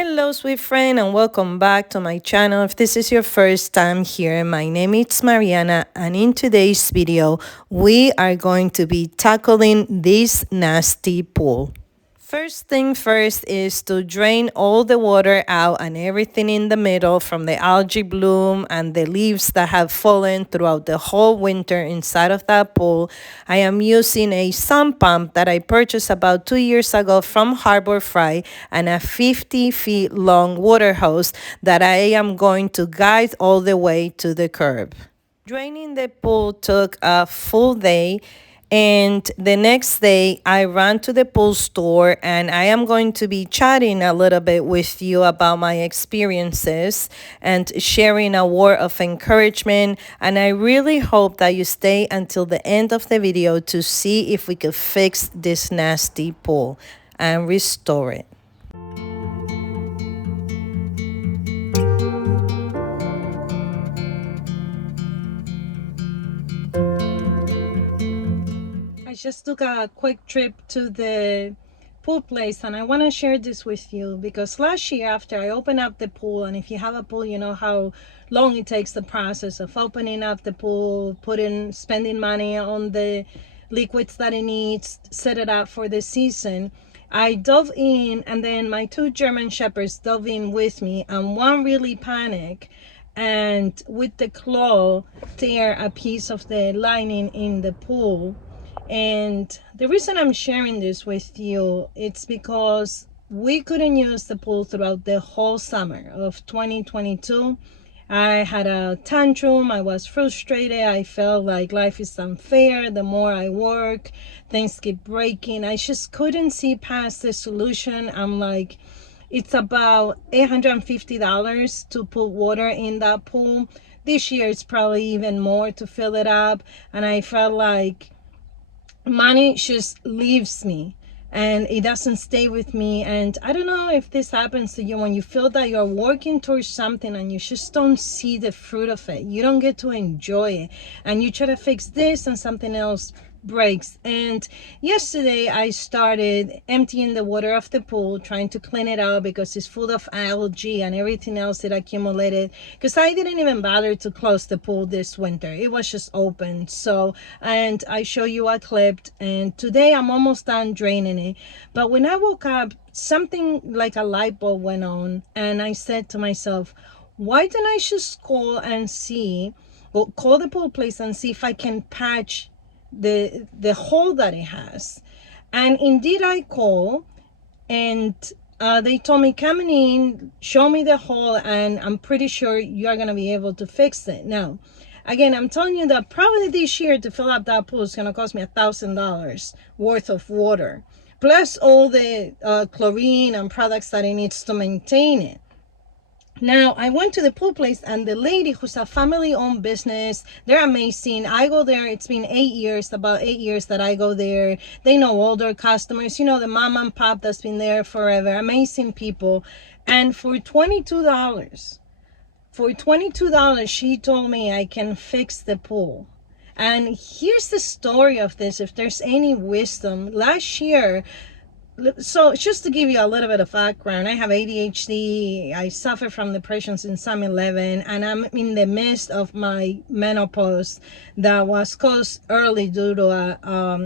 Hello, sweet friend, and welcome back to my channel. If this is your first time here, my name is Mariana, and in today's video, we are going to be tackling this nasty pool. First thing first is to drain all the water out and everything in the middle from the algae bloom and the leaves that have fallen throughout the whole winter inside of that pool. I am using a sump pump that I purchased about 2 years ago from Harbor Freight and a 50 feet long water hose that I am going to guide all the way to the curb. Draining the pool took a full day, and the next day I ran to the pool store, and I am going to be chatting a little bit with you about my experiences and sharing a word of encouragement. And I really hope that you stay until the end of the video to see if we could fix this nasty pool and restore it. I just took a quick trip to the pool place, and I want to share this with you because last year after I opened up the pool, and if you have a pool, you know how long it takes the process of opening up the pool, spending money on the liquids that it needs, set it up for the season. I dove in, and then my two German shepherds dove in with me, and one really panicked and with the claw tear a piece of the lining in the pool. And the reason I'm sharing this with you, it's because we couldn't use the pool throughout the whole summer of 2022. I had a tantrum. I was frustrated. I felt like life is unfair. The more I work, things keep breaking. I just couldn't see past the solution. I'm like, it's about $850 to put water in that pool. This year it's probably even more to fill it up. And I felt like money just leaves me and it doesn't stay with me. And I don't know if this happens to you when you feel that you're working towards something and you just don't see the fruit of it. You don't get to enjoy it, and you try to fix this and something else breaks. And yesterday I started emptying the water of the pool, trying to clean it out because it's full of algae and everything else that accumulated, because I didn't even bother to close the pool this winter. It was just open. So, and I show you a clip, and today I'm almost done draining it. But when I woke up, something like a light bulb went on, and I said to myself, why don't I just call the pool place and see if I can patch the hole that it has. And indeed I call, and they told me, coming in, show me the hole, and I'm pretty sure you're gonna be able to fix it. Now again, I'm telling you that probably this year to fill up that pool is gonna cost me $1,000 worth of water, plus all the chlorine and products that it needs to maintain it. Now, I went to the pool place, and the lady, who's a family-owned business, they're amazing. I go there. It's been about 8 years that I go there. They know all their customers. You know, the mom and pop that's been there forever. Amazing people. And for $22, she told me I can fix the pool. And here's the story of this, if there's any wisdom. Last year, so just to give you a little bit of background, I have ADHD. I suffer from depression since I'm 11, and I'm in the midst of my menopause that was caused early due to a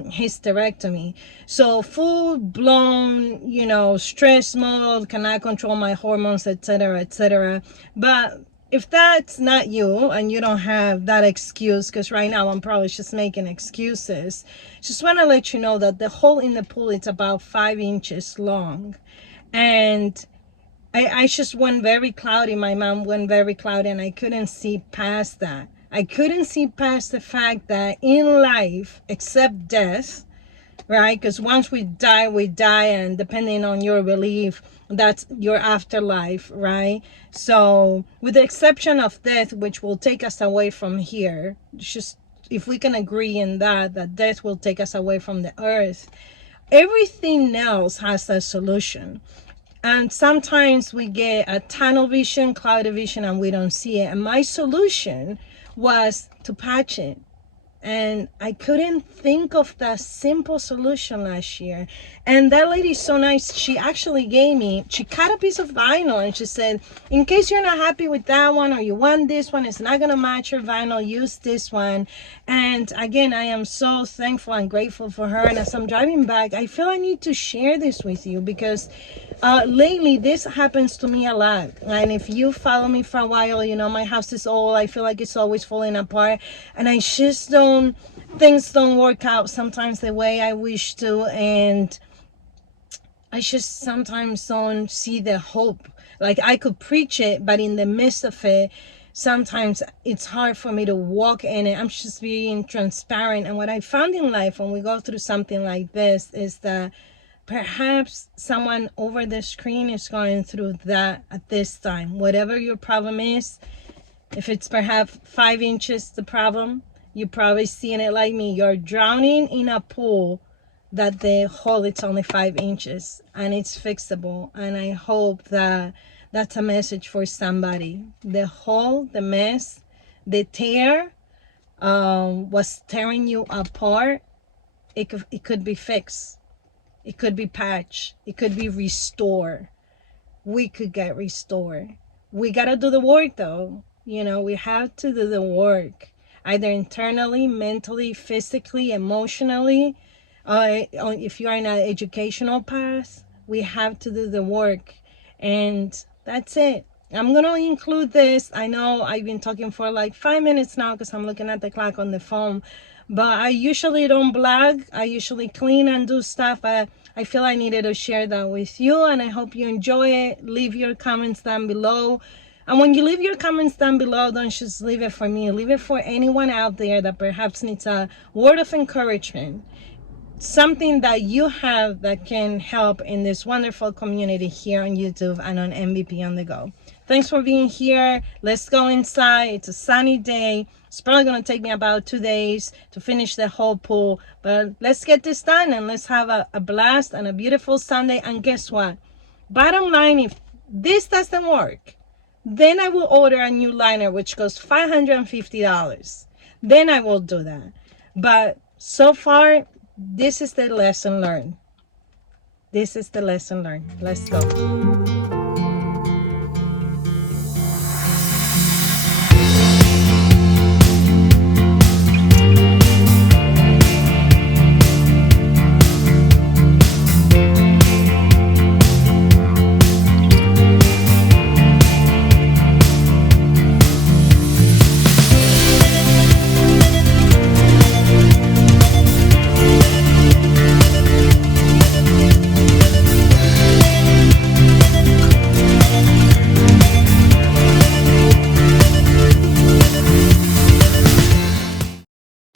hysterectomy. So full blown, stress mode, cannot control my hormones, etc., etc. But if that's not you and you don't have that excuse, because right now I'm probably just making excuses, just want to let you know that the hole in the pool is about 5 inches long. And I just went very cloudy. My mom went very cloudy, and I couldn't see past that. I couldn't see past the fact that in life, except death, right? Because once we die, and depending on your belief, that's your afterlife, right? So with the exception of death, which will take us away from here, just if we can agree in that death will take us away from the earth, everything else has a solution. And sometimes we get a tunnel vision, cloudy vision, and we don't see it. And my solution was to patch it. And I couldn't think of that simple solution last year. And that lady's so nice. She actually she cut a piece of vinyl and she said, in case you're not happy with that one or you want this one, it's not going to match your vinyl, use this one. And again, I am so thankful and grateful for her. And as I'm driving back, I feel I need to share this with you because lately this happens to me a lot. And if you follow me for a while, you know my house is old. I feel like it's always falling apart, and I just don't, things don't work out sometimes the way I wish to, and I just sometimes don't see the hope. Like I could preach it, but in the midst of it, sometimes it's hard for me to walk in it. I'm just being transparent. And what I found in life when we go through something like this is that perhaps someone over the screen is going through that at this time. Whatever your problem is, if it's perhaps 5 inches the problem, you're probably seeing it like me. You're drowning in a pool that the hole it's only 5 inches and it's fixable. And I hope that that's a message for somebody. The hole, the mess, the tear was tearing you apart. It could be fixed. It could be patched. It could be restored. We could get restored. We got to do the work though. You know, we have to do the work, either internally, mentally, physically, emotionally. If you're in an educational path, we have to do the work. And that's it. I'm going to include this. I know I've been talking for like 5 minutes now because I'm looking at the clock on the phone. But I usually don't blog. I usually clean and do stuff. But I feel I needed to share that with you. And I hope you enjoy it. Leave your comments down below. And when you leave your comments down below, don't just leave it for me. Leave it for anyone out there that perhaps needs a word of encouragement. Something that you have that can help in this wonderful community here on YouTube and on MVP on the Go. Thanks for being here. Let's go inside. It's a sunny day. It's probably going to take me about 2 days to finish the whole pool. But let's get this done and let's have a blast and a beautiful Sunday. And guess what? Bottom line, if this doesn't work, then I will order a new liner, which costs $550. Then I will do that. But so far, this is the lesson learned. This is the lesson learned. Let's go.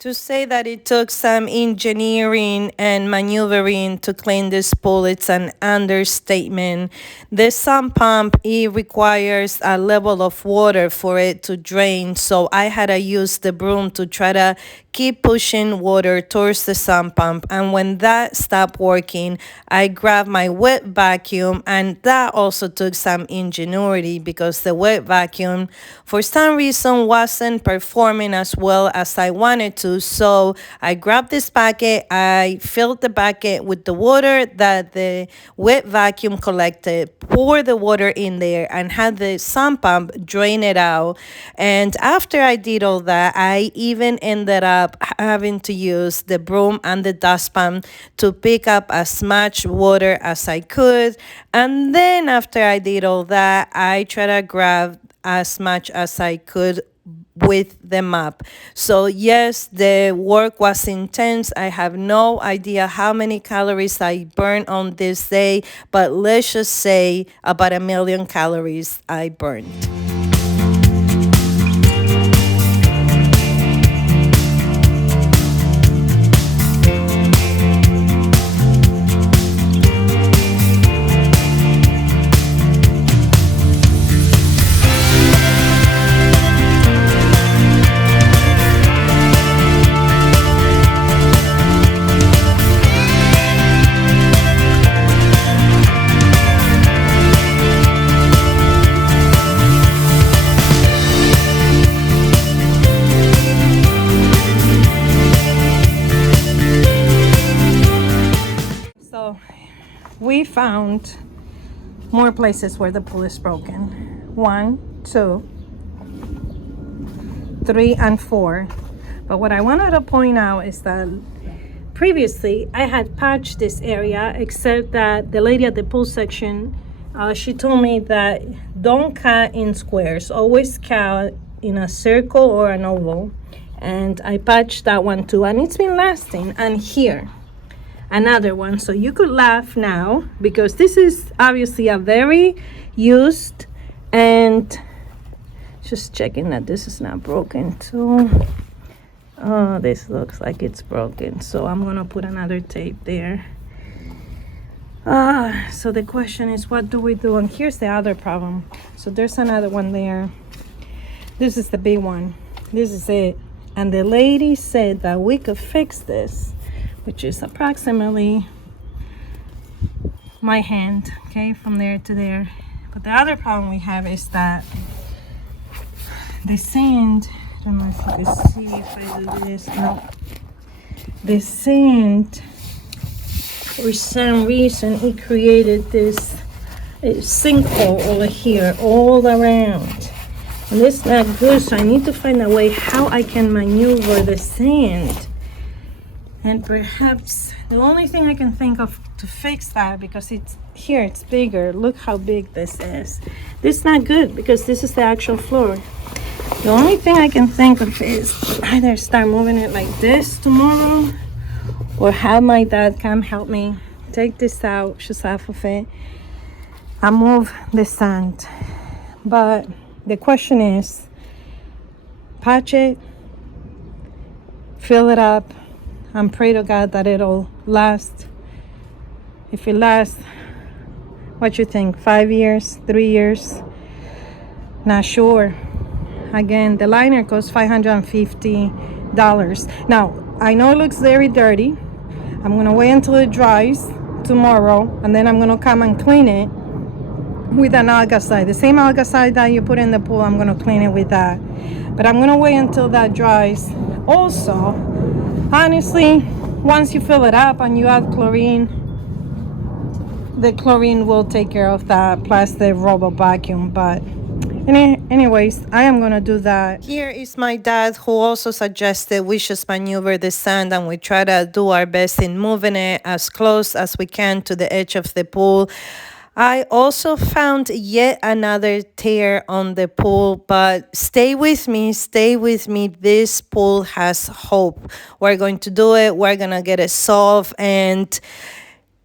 To say that it took some engineering and maneuvering to clean this pool, it's an understatement. The sump pump, it requires a level of water for it to drain, so I had to use the broom to try to keep pushing water towards the sump pump. And when that stopped working, I grabbed my wet vacuum, and that also took some ingenuity because the wet vacuum for some reason wasn't performing as well as I wanted to. So I grabbed this bucket, I filled the bucket with the water that the wet vacuum collected, poured the water in there, and had the sump pump drain it out. And after I did all that, I even ended up having to use the broom and the dustpan to pick up as much water as I could. And then after I did all that, I tried to grab as much as I could with the mop. So yes, the work was intense. I have no idea how many calories I burned on this day, but let's just say about 1 million calories I burned. we found more places where the pool is broken. 1, 2, 3, and 4. But what I wanted to point out is that previously I had patched this area, except that the lady at the pool section, she told me that don't cut in squares, always cut in a circle or an oval. And I patched that one too, and it's been lasting. And here, another one. So you could laugh now, because this is obviously a very used, and just checking that this is not broken too. Oh, this looks like it's broken, so I'm gonna put another tape there. So the question is, what do we do? And here's the other problem. So there's another one there. This is the big one. This is it. And the lady said that we could fix this, which is approximately my hand, okay, from there to there. But the other problem we have is that the sand, I don't know if you can see if I do this. No. The sand, for some reason, it created this sinkhole over here, all around. And it's not good, so I need to find a way how I can maneuver the sand. And perhaps the only thing I can think of to fix that, because it's here, it's bigger. Look how big this is. This is not good, because this is the actual floor. The only thing I can think of is either start moving it like this tomorrow, or have my dad come help me take this out, just half of it, and move the sand. But the question is, patch it, fill it up, and pray to God that it'll last. If it lasts, what you think, 5 years, 3 years? Not sure. Again, the liner costs $550. Now, I know it looks very dirty. I'm gonna wait until it dries tomorrow, and then I'm gonna come and clean it with an algicide. The same algicide that you put in the pool, I'm gonna clean it with that. But I'm gonna wait until that dries. Also, honestly, once you fill it up and you add chlorine, the chlorine will take care of that, plus the robot vacuum. But anyways, I am gonna do that. Here is my dad, who also suggested we just maneuver the sand, and we try to do our best in moving it as close as we can to the edge of the pool. I also found yet another tear on the pool, but stay with me. This pool has hope. We're going to do it. We're gonna get it solved, and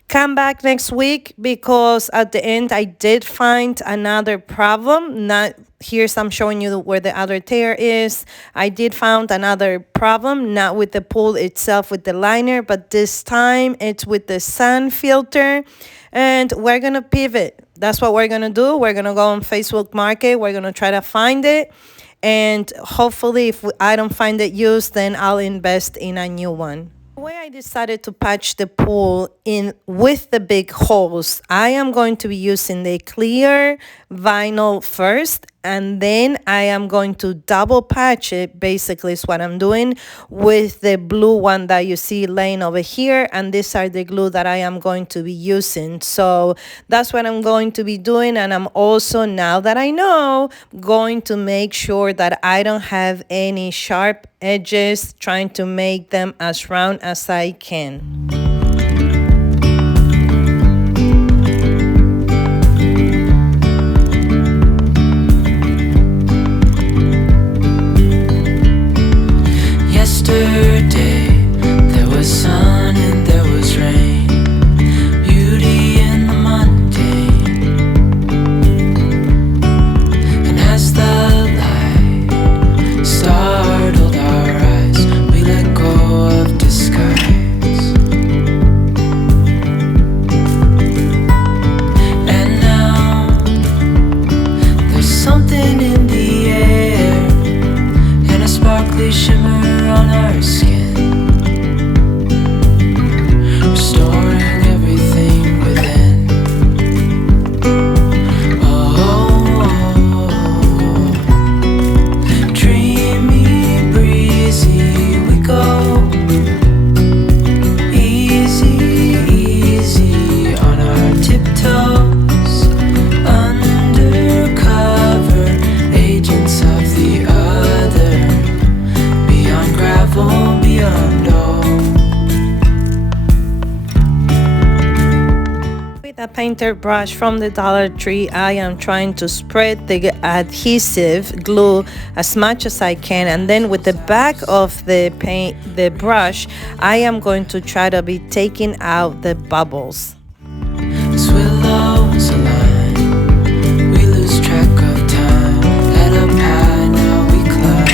come back next week, because at the end I did find another problem. Not here's I'm showing you where the other tear is. I did find another problem, not with the pool itself, with the liner, but this time it's with the sand filter, and we're gonna pivot. That's what we're gonna do. We're gonna go on Facebook Market. We're gonna try to find it, and hopefully if I don't find it used, then I'll invest in a new one. The way I decided to patch the pool in with the big holes, I am going to be using the clear vinyl first, and then I am going to double patch it, basically is what I'm doing, with the blue one that you see laying over here, and these are the glue that I am going to be using. So that's what I'm going to be doing, and I'm also, now that I know, going to make sure that I don't have any sharp edges, trying to make them as round as I can. Yesterday, there was sun and there was rain, beauty in the mundane. And as the light startled our eyes, we let go of disguise. A painter brush from the Dollar Tree. I am trying to spread the adhesive glue as much as I can, and then with the back of the brush, I am going to try to be taking out the bubbles. Willows align, we lose track of time. Head up high, now we climb.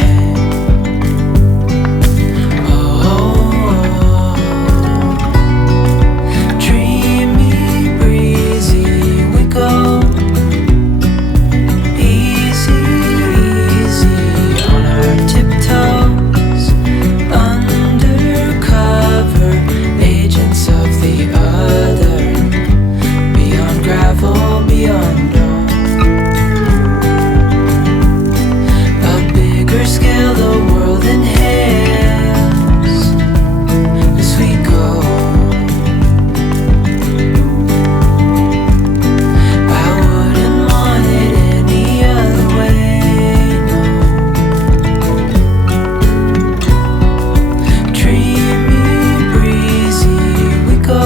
Oh, dreamy, breezy, we go. Easy, easy on our tiptoes. Undercover agents of the other. Gravel beyond all. A bigger scale the world inhales as we go. I wouldn't want it any other way, no. Dreamy, breezy, we go.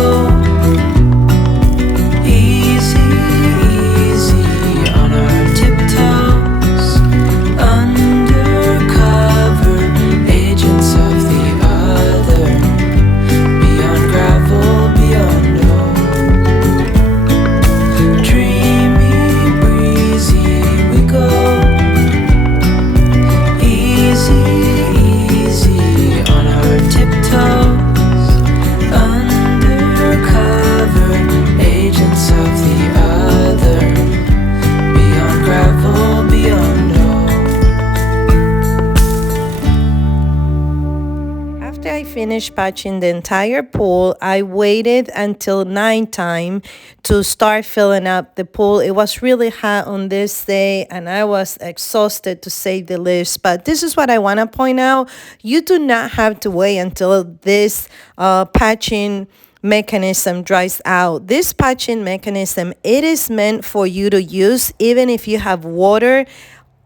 Finished patching the entire pool. I waited until nighttime to start filling up the pool. It was really hot on this day and I was exhausted, to say the least. But this is what I want to point out. You do not have to wait until this patching mechanism dries out. This patching mechanism, it is meant for you to use even if you have water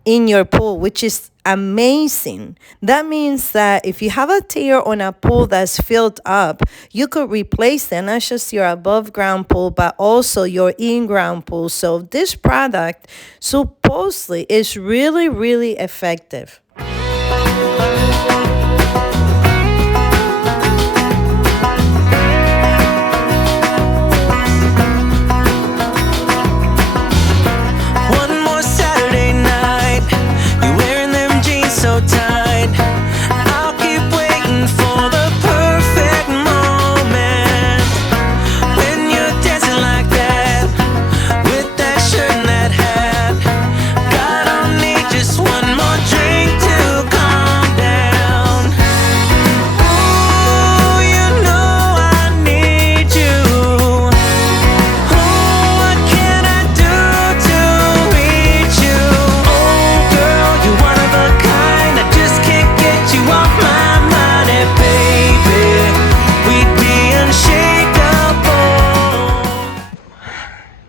in your pool, which is amazing. That means that if you have a tear on a pool that's filled up, you could replace it, not just your above ground pool, but also your in-ground pool. So this product supposedly is really, really effective.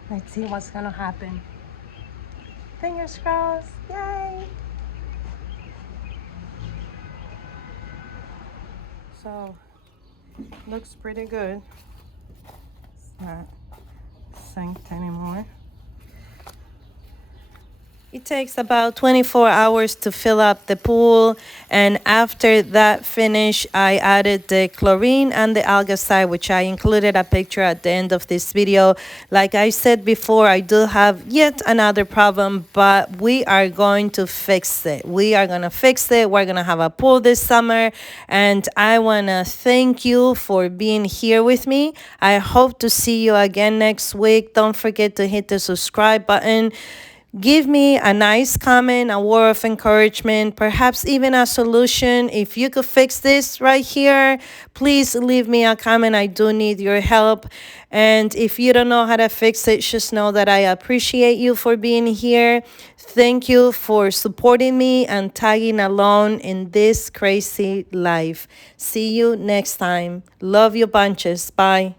Let's see what's gonna happen. Fingers crossed. Yay! So, looks pretty good. It's not synced anymore. It takes about 24 hours to fill up the pool, and after that finish, I added the chlorine and the algicide, which I included a picture at the end of this video. Like I said before, I do have yet another problem, but we are going to fix it. We are going to fix it. We're going to have a pool this summer, and I want to thank you for being here with me. I hope to see you again next week. Don't forget to hit the subscribe button. Give me a nice comment, a word of encouragement, perhaps even a solution. If you could fix this right here, please leave me a comment. I do need your help. And if you don't know how to fix it, just know that I appreciate you for being here. Thank you for supporting me and tagging along in this crazy life. See you next time. Love you bunches. Bye.